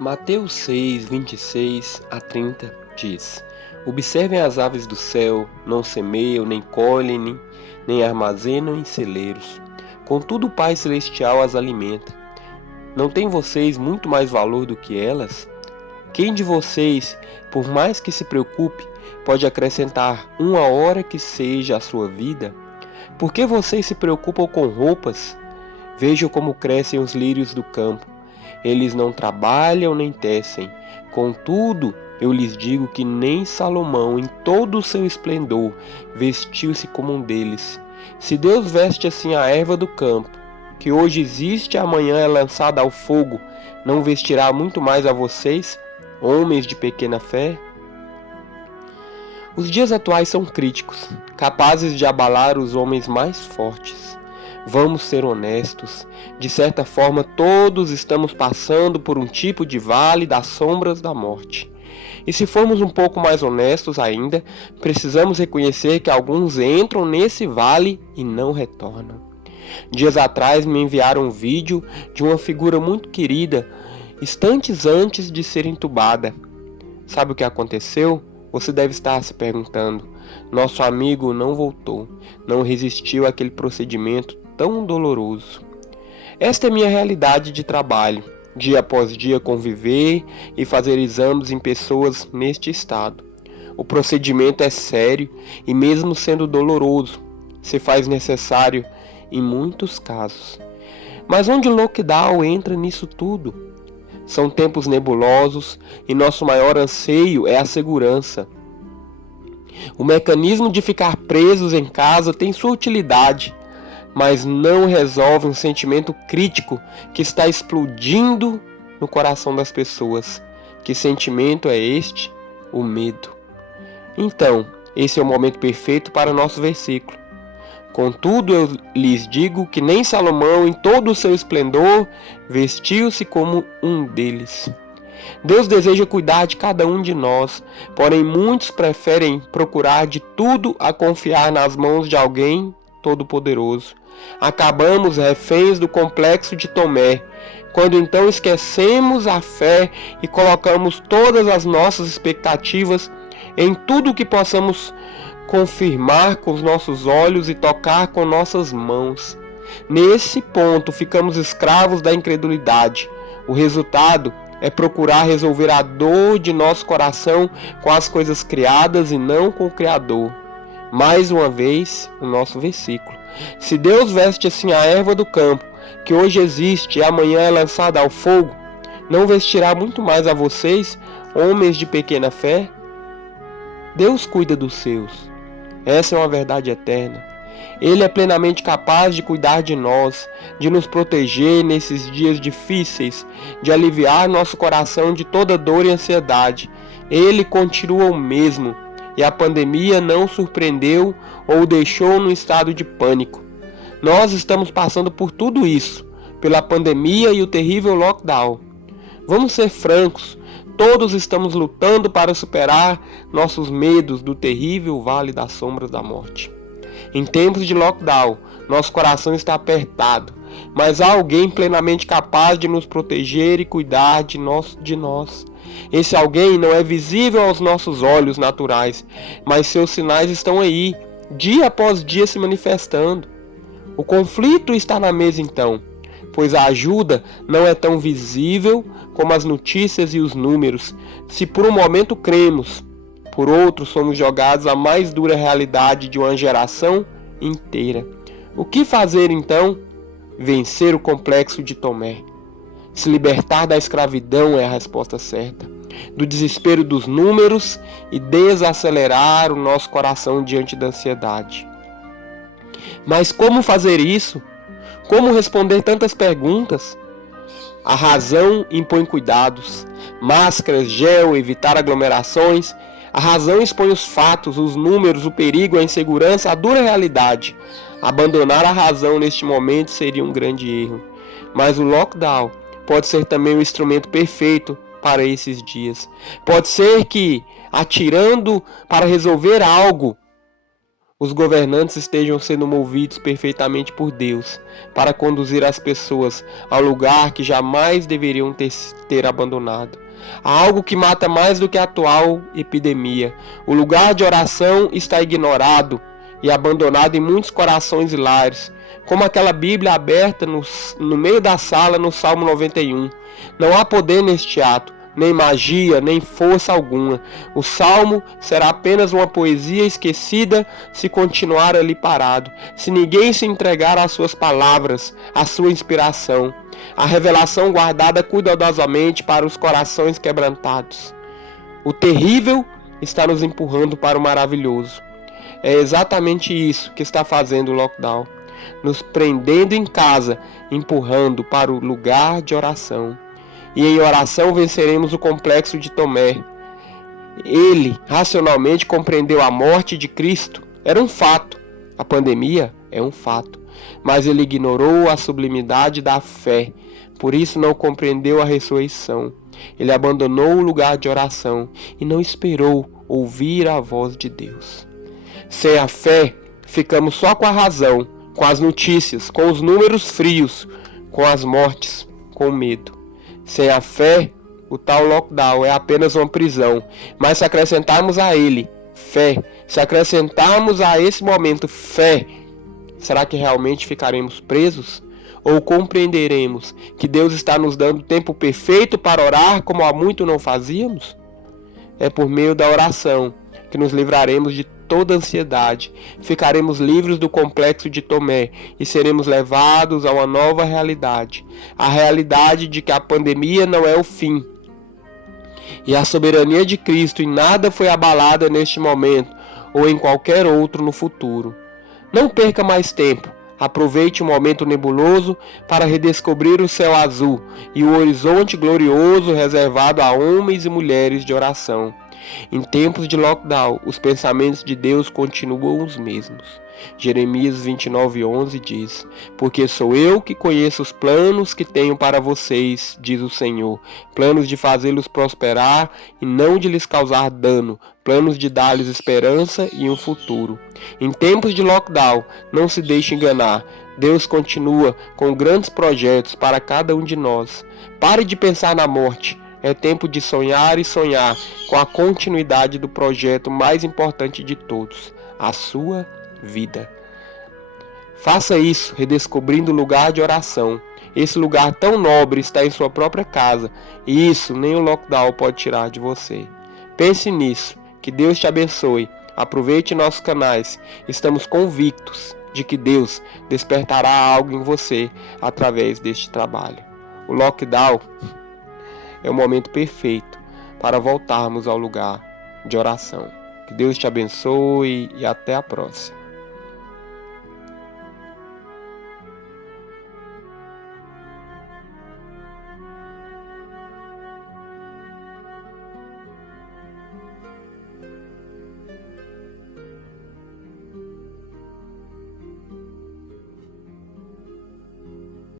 Mateus 6, 26 a 30 diz: Observem as aves do céu, não semeiam, nem colhem, nem armazenam em celeiros. Contudo, o Pai Celestial as alimenta. Não têm vocês muito mais valor do que elas? Quem de vocês, por mais que se preocupe, pode acrescentar uma hora que seja à sua vida? Por que vocês se preocupam com roupas? Vejam como crescem os lírios do campo. Eles não trabalham nem tecem. Contudo, eu lhes digo que nem Salomão, em todo o seu esplendor, vestiu-se como um deles. Se Deus veste assim a erva do campo, que hoje existe e amanhã é lançada ao fogo, não vestirá muito mais a vocês, homens de pequena fé? Os dias atuais são críticos, capazes de abalar os homens mais fortes. Vamos ser honestos. De certa forma, todos estamos passando por um tipo de vale das sombras da morte. E se formos um pouco mais honestos ainda, precisamos reconhecer que alguns entram nesse vale e não retornam. Dias atrás me enviaram um vídeo de uma figura muito querida, instantes antes de ser entubada. Sabe o que aconteceu? Você deve estar se perguntando. Nosso amigo não voltou, não resistiu àquele procedimento tão doloroso. Esta é minha realidade de trabalho, dia após dia conviver e fazer exames em pessoas neste estado. O procedimento é sério e mesmo sendo doloroso, se faz necessário em muitos casos. Mas onde o lockdown entra nisso tudo? São tempos nebulosos e nosso maior anseio é a segurança. O mecanismo de ficar presos em casa tem sua utilidade, mas não resolve um sentimento crítico que está explodindo no coração das pessoas. Que sentimento é este? O medo. Então, esse é o momento perfeito para o nosso versículo. Contudo, eu lhes digo que nem Salomão, em todo o seu esplendor, vestiu-se como um deles. Deus deseja cuidar de cada um de nós, porém muitos preferem procurar de tudo a confiar nas mãos de alguém todo-poderoso. Acabamos reféns do complexo de Tomé, quando então esquecemos a fé e colocamos todas as nossas expectativas em tudo que possamos confirmar com os nossos olhos e tocar com nossas mãos. Nesse ponto, ficamos escravos da incredulidade. O resultado é procurar resolver a dor de nosso coração com as coisas criadas e não com o Criador. Mais uma vez, o nosso versículo. Se Deus veste assim a erva do campo, que hoje existe e amanhã é lançada ao fogo, não vestirá muito mais a vocês, homens de pequena fé? Deus cuida dos seus. Essa é uma verdade eterna. Ele é plenamente capaz de cuidar de nós, de nos proteger nesses dias difíceis, de aliviar nosso coração de toda dor e ansiedade. Ele continua o mesmo, e a pandemia não surpreendeu ou o deixou num estado de pânico. Nós estamos passando por tudo isso, pela pandemia e o terrível lockdown. Vamos ser francos, todos estamos lutando para superar nossos medos do terrível vale das sombras da morte. Em tempos de lockdown, nosso coração está apertado, mas há alguém plenamente capaz de nos proteger e cuidar de nós. Esse alguém não é visível aos nossos olhos naturais, mas seus sinais estão aí, dia após dia se manifestando. O conflito está na mesa então, pois a ajuda não é tão visível como as notícias e os números. Se por um momento cremos, por outro somos jogados à mais dura realidade de uma geração inteira. O que fazer então? Vencer o complexo de Tomé. Se libertar da escravidão é a resposta certa, do desespero dos números e desacelerar o nosso coração diante da ansiedade. Mas como fazer isso? Como responder tantas perguntas? A razão impõe cuidados, máscaras, gel, evitar aglomerações. A razão expõe os fatos, os números, o perigo, a insegurança, a dura realidade. Abandonar a razão neste momento seria um grande erro. Mas o lockdown pode ser também o instrumento perfeito para esses dias. Pode ser que, atirando para resolver algo, os governantes estejam sendo movidos perfeitamente por Deus para conduzir as pessoas ao lugar que jamais deveriam ter abandonado. Há algo que mata mais do que a atual epidemia. O lugar de oração está ignorado e abandonado em muitos corações e lares, como aquela Bíblia aberta no meio da sala no Salmo 91. Não há poder neste ato, nem magia, nem força alguma. O salmo será apenas uma poesia esquecida se continuar ali parado, se ninguém se entregar às suas palavras, à sua inspiração, a revelação guardada cuidadosamente para os corações quebrantados. O terrível está nos empurrando para o maravilhoso. É exatamente isso que está fazendo o lockdown, nos prendendo em casa, empurrando para o lugar de oração. E em oração venceremos o complexo de Tomé. Ele racionalmente compreendeu a morte de Cristo. Era um fato. A pandemia é um fato. Mas ele ignorou a sublimidade da fé. Por isso não compreendeu a ressurreição. Ele abandonou o lugar de oração e não esperou ouvir a voz de Deus. Sem a fé, ficamos só com a razão, com as notícias, com os números frios, com as mortes, com o medo. Sem a fé, o tal lockdown é apenas uma prisão. Mas se acrescentarmos a ele fé, se acrescentarmos a esse momento fé, será que realmente ficaremos presos? Ou compreenderemos que Deus está nos dando tempo perfeito para orar como há muito não fazíamos? É por meio da oração que nos livraremos de toda ansiedade, ficaremos livres do complexo de Tomé e seremos levados a uma nova realidade, a realidade de que a pandemia não é o fim. E a soberania de Cristo em nada foi abalada neste momento ou em qualquer outro no futuro. Não perca mais tempo. Aproveite o momento nebuloso para redescobrir o céu azul e o horizonte glorioso reservado a homens e mulheres de oração. Em tempos de lockdown, os pensamentos de Deus continuam os mesmos. Jeremias 29:11 diz: Porque sou eu que conheço os planos que tenho para vocês, diz o Senhor, planos de fazê-los prosperar e não de lhes causar dano, planos de dar-lhes esperança e um futuro. Em tempos de lockdown, não se deixe enganar. Deus continua com grandes projetos para cada um de nós. Pare de pensar na morte. É tempo de sonhar e sonhar com a continuidade do projeto mais importante de todos, a sua vida. Faça isso redescobrindo o lugar de oração. Esse lugar tão nobre está em sua própria casa, e isso nem o lockdown pode tirar de você. Pense nisso. Que Deus te abençoe. Aproveite nossos canais. Estamos convictos de que Deus despertará algo em você através deste trabalho. O lockdown é o momento perfeito para voltarmos ao lugar de oração. Que Deus te abençoe e até a próxima.